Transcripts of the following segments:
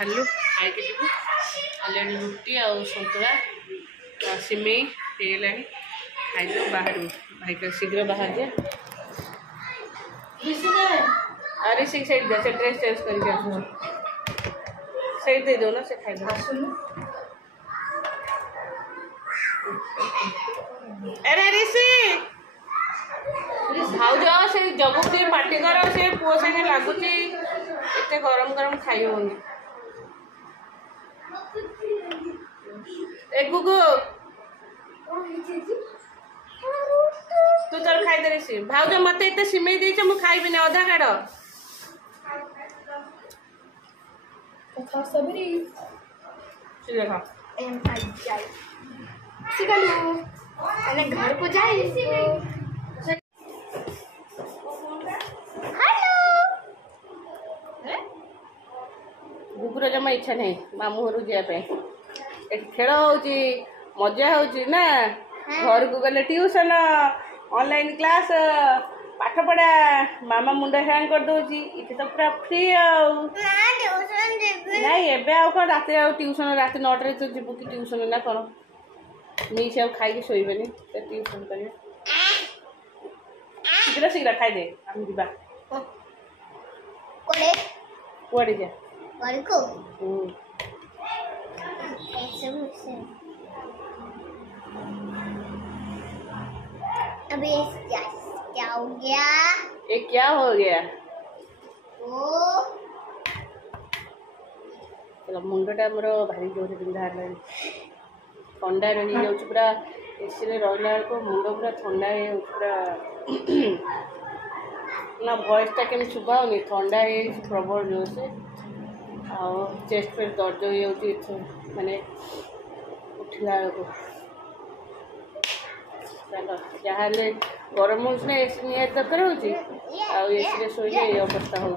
बाहर खाई अलरे रुटी आ सतुला सिमेई होगा खाइलु बाहर भाई का शीघ्र बाहर जा अरे से ड्रेस चेंज करके दे दो ना से खाई अरे ऋषि भाज से जगू टे पार्टी कर से पुओ संगे लगुच एत गरम गरम खाई होनी गुगु तू तोर खाई दे सी भाज मत एत सिमेई दे मु खाइबी अधा काढ़ घर को जाए गुगुर जमा इच्छा नहीं मामू घर जावाई खेल हो मजा हो घर को गले ट्यूशन ऑनलाइन क्लास पाठ पढ़ा मामा मुंड हैंग कर दौची इतने तो पूरा फ्री नहीं एबे कौन रात ट्यूशन रात 9 तो जीव कि ट्यूशन ना कौन मीस आ खाई शोबेनि ट्यूशन कर शीघ्र शीघ्र खाईदे आम जा कुआड़े जा अभी क्या हो गया? ये क्या हो गया? चलो मुंडटा मोर भारी जोर बिंधा ठंडा रही जाऊँ पूरा एसी रहा को मुंड पूरा ठंडा हो पूरा ना वॉइसटा केमी शुभाऊनी ठंडा है प्रबल जोर से आ चेस्ट पे दर्द हो माने उठला को चलो जहाँ गरम हो एसी निहाती दरकार हो एसी शोले ये अवस्था हो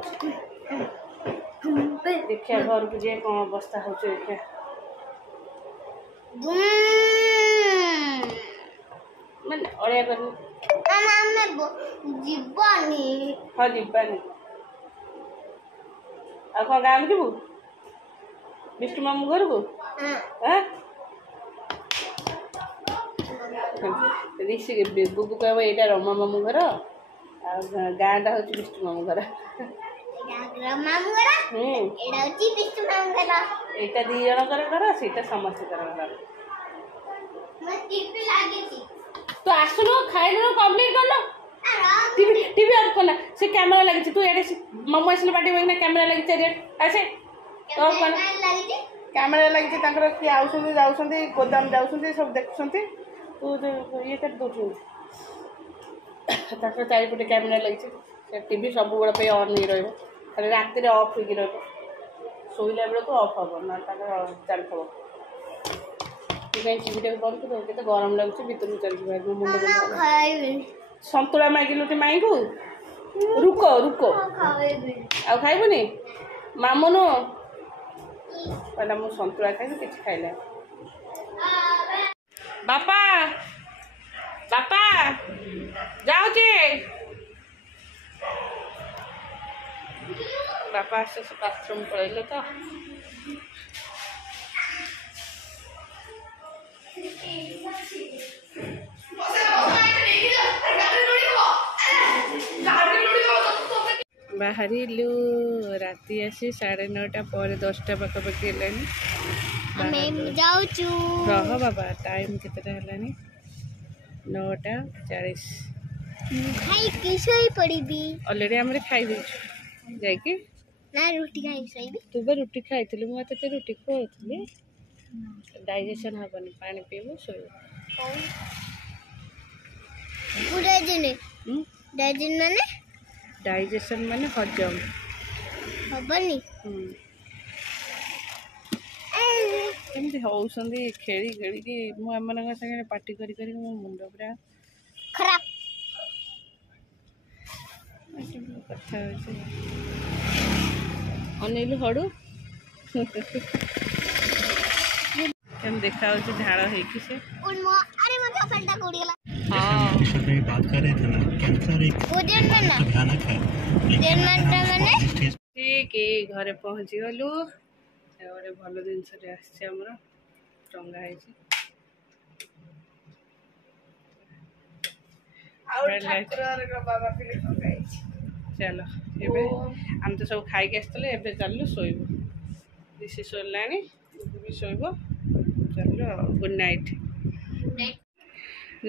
देखिया घर को जाए कौन अवस्था हो देखिया मैंने अड़िया कर हाँ जीवानी आ कौन गाँव में जीवु विष्णु मामू घर को ऋषि बुबू कह यहाँ रमा मामू घर गाँटा हूँ विष्णु मामू घर यहाँ दी जनकर घर से समस्त घर तो आसन खाई कम्प्लीट कर लो टीवी ऑफ करना से कैमरा लगी तू ये मामू आसने पार्टी ना कैमरा लगी आसे तो कैमरा लगी किए आउे गोदाम जाऊँ सब देखुं तू ये कर दौ चारिपटे कैमरा लगी टीवी सब पे ऑन नहीं रही खाली रात ऑफ हो शोला बेलू ऑफ हम ना चलता कहीं टीवी बंद कर दे गरम लगुच भर चलती मुंड सतुला मागिलु माई को रुको रुको आ खाइबुनि मामुनु कहला मु सतुला खाइबि कि खाइला बापा बापा जाऊँ बापा आस बाथरूम पड़े तो बाहरिलु राति आसी 9:30 पर 10टा पाखापाखि है रह बाबा टाइम केतटा है 9:40 अलरेडी आम खाई जाइए ना रुटी खाई तू बा रुटी खाई मुझे रुटी खुआई डाइजेशन हेनी पानी पीबू शो डाइजेशन माने हजम हेनी एमती होती खेली खेली मुझे संगे पार्टी करी मो मुंड पूरा खराब कथा अनिलु हड़ू केम देखा झाड़ हो ठीक घरे पहुँची गलु ଗୋଟେ ଭଲ ଜିନିଷଟେ ଆସିଛି ଆମର ଟଙ୍ଗା ହେଇଛି। ଚାଲ ଏବେ ଆମେ ତ ସବୁ ଖାଇକି ଆସିଥିଲେ, ଏବେ ଚାଲିଲୁ ଶୋଇବୁ। ରିଷି ଶୋଇଲାଣି, ବି ଶୋଇବ। ଚାଲିଲୁ ଆଉ। Good night.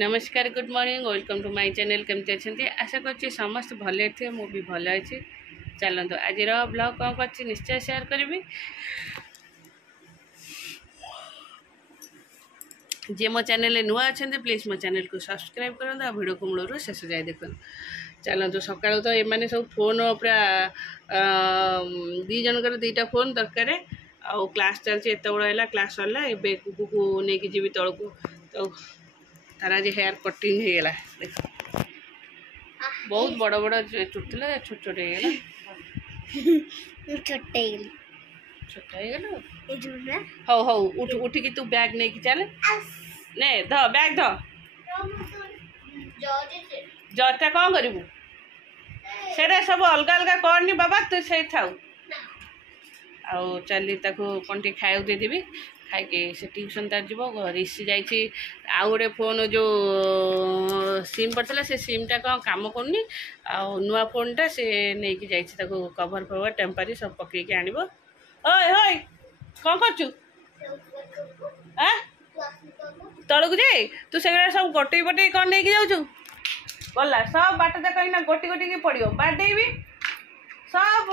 नमस्कार, good morning, welcome to my channel. केमती अच्छे? आशा करछि समस्त भले थे, मु भी भल अच्छी। चलते आज ब्लॉग कौन कर निश्चय शेयर करी। जे मो चैनल नुआ अच्छा प्लीज मो चैनल को सब्सक्राइब करूँ, वीडियो को मूलर शेष जाए देखो। चलते सका तो ये सब फोन पूरा दी जनकर 2टा फोन दरकार। आउ क्लास चलती एत बड़ा है, क्लास सरला एबे कुकू को लेकिन जीवी तल को। तो तार आज हेयर कटिंग हो गला, देख बहुत बड़ बड़ चुट थी, छोट छोट हो गला। हौ हौ उठ उठिकी तू बैग नहीं कि चल ने ध बैग ध जटा कौन करू से सब अलग अलग करनी बाबा, तू से थाऊ आउ चली कौन टे खाया देदेवी। खाई से ट्यूशन तार जीव। ऋषि जाइए आउ गोटे फोन जो सिम पड़ता से सिमटा कौन काम करनी, आउ नुआ फोनटा से नहीं कि जाइए कभर फभर टेम्परी सब पकईकि आनिब। ओए होय कौन करचु तलू को जाए तू से सब गोटे पटे कौन नहीं जाऊँ गला सब बाट जाक गोटी गोटी की पड़ो बाडेबी सब।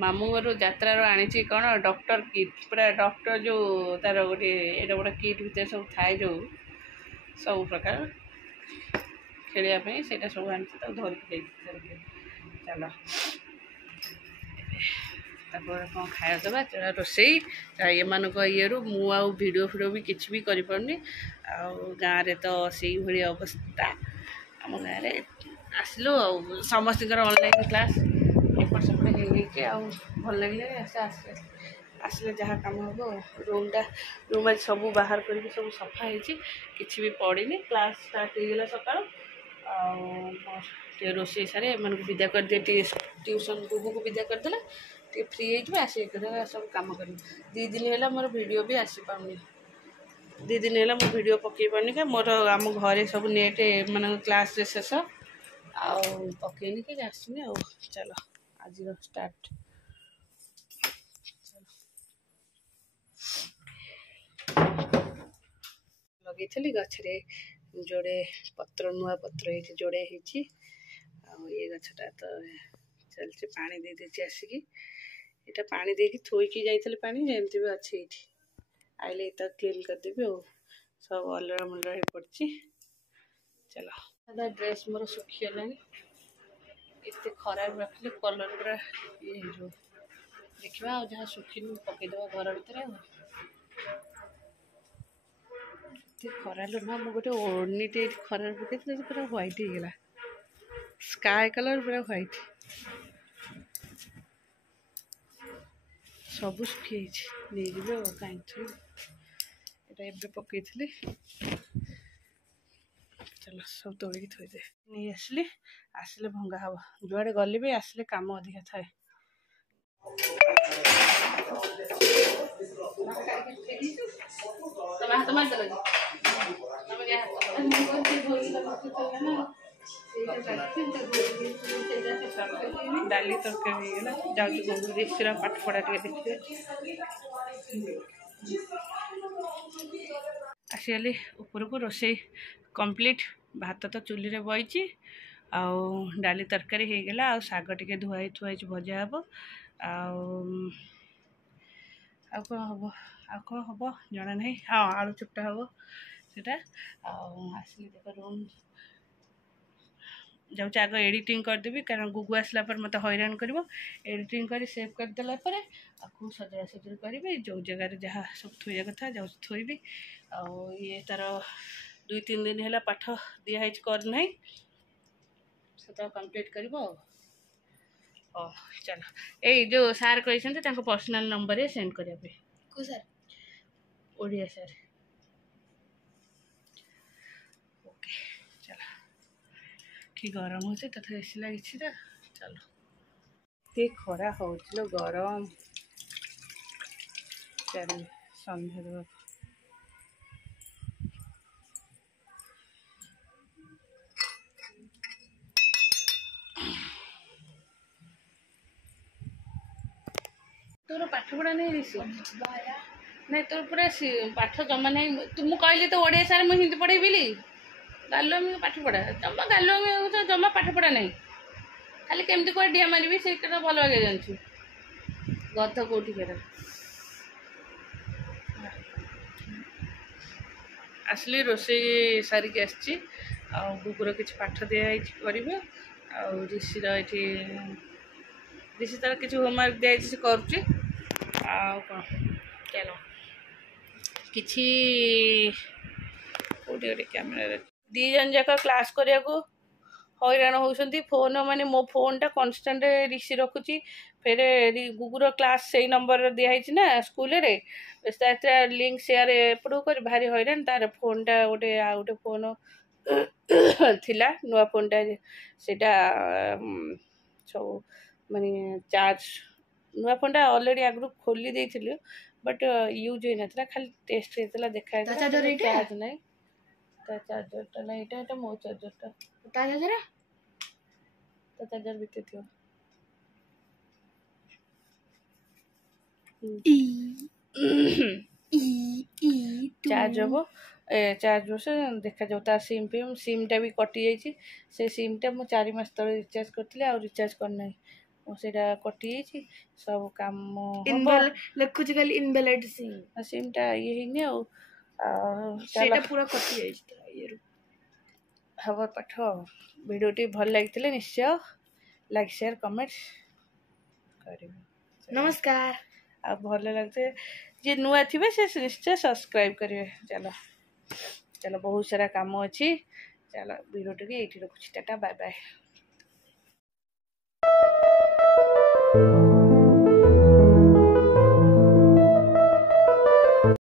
मामू घर यात्रा आनी कौन डॉक्टर किट, पूरा डॉक्टर जो तार गोटे एटा गोटे किट भितर सब थाए जो सब प्रकार खेलियापी से सब आनी धरिकी चल तापर कौन खाया देवा रोसई ये ये वीडियो फिडियो भी किसी भी कर पारनी। गाँव में तो से भाई अवस्था आम गाँव में आसलु समस्त ऑनलाइन क्लास एपट सेपट भल लगे आसले जहाँ कम हम रूम आज सब बाहर कर सब सफा हो किसी भी पड़नी। क्लास स्टार्ट हो गला सका रोषे सारे एम विदा कर दिए, ट्यूशन गुगू को विदा करदेला फ्री हो सब कम कर। 2 दिन है मोर वीडियो भी आसी पानी, 2 दिन है मो वीडियो पकई पानी क्या मोर आम घरे सब नेट मान क्लास शेष आकईनी कि आसनी। चलो आज स्टार्ट लगे गछरे जोड़े पत्र नुआ पत्र जोड़े ये गछटा तो चलते पानी दे दीजिए आसिकी। यहाँ पानी देकी थोईकी जाइए पानी एमती भी अच्छे ये आइले तो क्लीन करदेवी और सब अलरा मलरा हो पड़ी। चलो दादा ड्रेस मोर सुखीगला एत खराब रखले कलर पूरा ये हो देखा जहाँ सुखी पकईद घर भर खरा ना मुझे गोटे ओढ़नीटे खरार पकई पूरा व्हाइट होगला स्काई कलर पूरा व्हाइट सब सुखी नहीं कहीं ये पकई थी। चलो सब तोड़िकी थोदे नहीं आसली आसले भंगा हम जुआड़े गले भी आसले काम अधिका थाए। डाली तरकारी जाऊँ ऋषिर पाठ पढ़ा देखिए आसीगली ऊपर को रोषे कंप्लीट। भात तो चूल्ही रे बची डाली तरकारी हो गला शाग टे धुआई थुआई भजा हे कौन हम जना ना। हाँ आलू चुपटा हम से आसली देख रूम जाऊँ आग एडिटिंग करदेवी कारण गुगु आसला पर मत हैरान कर एडिटिंग कर सेव करदेला आपको सजा सजरी करी जो जगार जहाँ सब थोया कथा जाऊँ थोबी ये तार 2-3 दिन है पाठ दिखाई करना से कम्प्लीट कर। चलो ये जो सार कहते पर्सनल नंबर सेंड करने को सर ओडिया सर ओके। चलो ଏଠି ଗରମ ହେଉଛି ତଥାପି ଏସି ଲାଗିଛି ତ ଚାଲ। ଏତେ ଖରା ହେଉଛି ଲୋ ଗରମ। ଚାଲ ସନ୍ଧ୍ୟା ଦେବା। ତୋର ପାଠ ପଢ଼ା ନାହିଁ ରିସି? ନାଇଁ ତୋର ପୁରା ପାଠ ଜମା ନାହିଁ। ମୁଁ କହିଲି ତ ଓଡ଼ିଆ ସାର୍ ମୁଁ ହିନ୍ଦୀ ପଢ଼େଇବି ବୋଲି। ଗାଲୁଆମି ପାଠ ପଢ଼ା ଜମା ଗାଲୁଆମି ହେଉଛ, ଜମା ପାଠ ପଢ଼ା ନାହିଁ। ଖାଲି କେମିତି କୁଆଡ଼େ ଡିଆ ମାରିବି ସେଇଟା ତ ଭଲ ବାଗେ ଜାଣିଛୁ। ଗଧ କେଉଁଠି କେରେ ଆସିଲି, ରୋଷେଇ ସାରିକି ଆସିଛି। ଆଉ ଗୁଗୁର କିଛି ପାଠ ଦିଆହେଇଛି କରିବେ। ଆଉ ରିସିର ଏଠି ରିସି ତାର କିଛି ହୋମୱାର୍କ ଦିଆହେଇଛି ସେ କରୁଛି। ଆଉ କ'ଣ ଚାଲ କିଛି କେଉଁଠି ଗୋଟେ କ୍ୟାମେରାରେ ଦୁଇ ଜଣ ଯାକ କ୍ଲାସ୍ କରିବାକୁ ହଇରାଣ ହେଉଛନ୍ତି। ଫୋନ୍ ମାନେ ମୋ ଫୋନ୍ଟା କନଷ୍ଟାଣ୍ଟ ରିସି ରଖୁଛି। ଫେରେ ଗୁଗୁର କ୍ଲାସ୍ ସେଇ ନମ୍ବରରେ ଦିଆହେଇଛି ନା ସ୍କୁଲରେ, ସେଥିରେ ଲିଙ୍କ୍ ସେୟାର ଏପଟକୁ କରି ଭାରି ହଇରାଣ। ତାର ଫୋନ୍ଟା ଗୋଟେ ଆଉ ଗୋଟେ ଫୋନ୍ ଥିଲା, ନୂଆ ଫୋନ୍ଟା ସେଇଟା ସବୁ ମାନେ ଚାର୍ଜ, ନୂଆ ଫୋନ୍ଟା ଅଲରେଡ଼ି ଆଗରୁ ଖୋଲି ଦେଇଥିଲି ବଟ୍ ୟୁଜ୍ ହେଇନଥିଲା, ଖାଲି ଟେଷ୍ଟ ହେଇଥିଲା, ଦେଖା ହେଇଥିଲା। ଚାର୍ଜ ନାହିଁ ତା ଚାର୍ଜରଟା ନାହିଁ, ଏଇଟା ମୋ ଚାର୍ଜରଟା। ତା ଚାର୍ଜର ଭିତରେ ଥିବ। ଚାର୍ଜ ହବ, ଚାର୍ଜ ବସେ ଦେଖାଯାଉ। ତା ସିମ୍ଟା ବି କଟିଯାଇଛି। ସେ ସିମ୍ଟା ମୁଁ 4 ମାସ ତଳେ ରିଚାର୍ଜ କରିଥିଲି, ଆଉ ରିଚାର୍ଜ କରିନାହିଁ। ମୁଁ ସେଇଟା କଟିଯାଇଛି, ସବୁ କାମ ଲେଖୁଛି ଖାଲି ଇନଭ୍ୟାଲିଡ୍ ସିମ୍ଟା ଇଏ ହେଇନି। ଆଉ ସେଇଟା ପୁରା କଟିଯାଇଛି ଇଏରୁ। ହବ ପାଠ। ଭିଡ଼ିଓଟି ଭଲ ଲାଗିଥିଲେ ନିଶ୍ଚୟ ଲାଇକ୍ ସେୟାର କମେଣ୍ଟ କରିବେ। ନମସ୍କାର। ଆଉ ଭଲ ଲାଗୁଥିଲେ ଯିଏ ନୂଆ ଥିବେ ସେ ନିଶ୍ଚୟ ସବସ୍କ୍ରାଇବ୍ କରିବେ। ଚାଲ ଚାଲ ବହୁତ ସାରା କାମ ଅଛି। ଚାଲ ଭିଡ଼ିଓଟିକୁ ଏଇଠି ରଖୁଛି। ଟାଟା ବାଏ ବାଏ।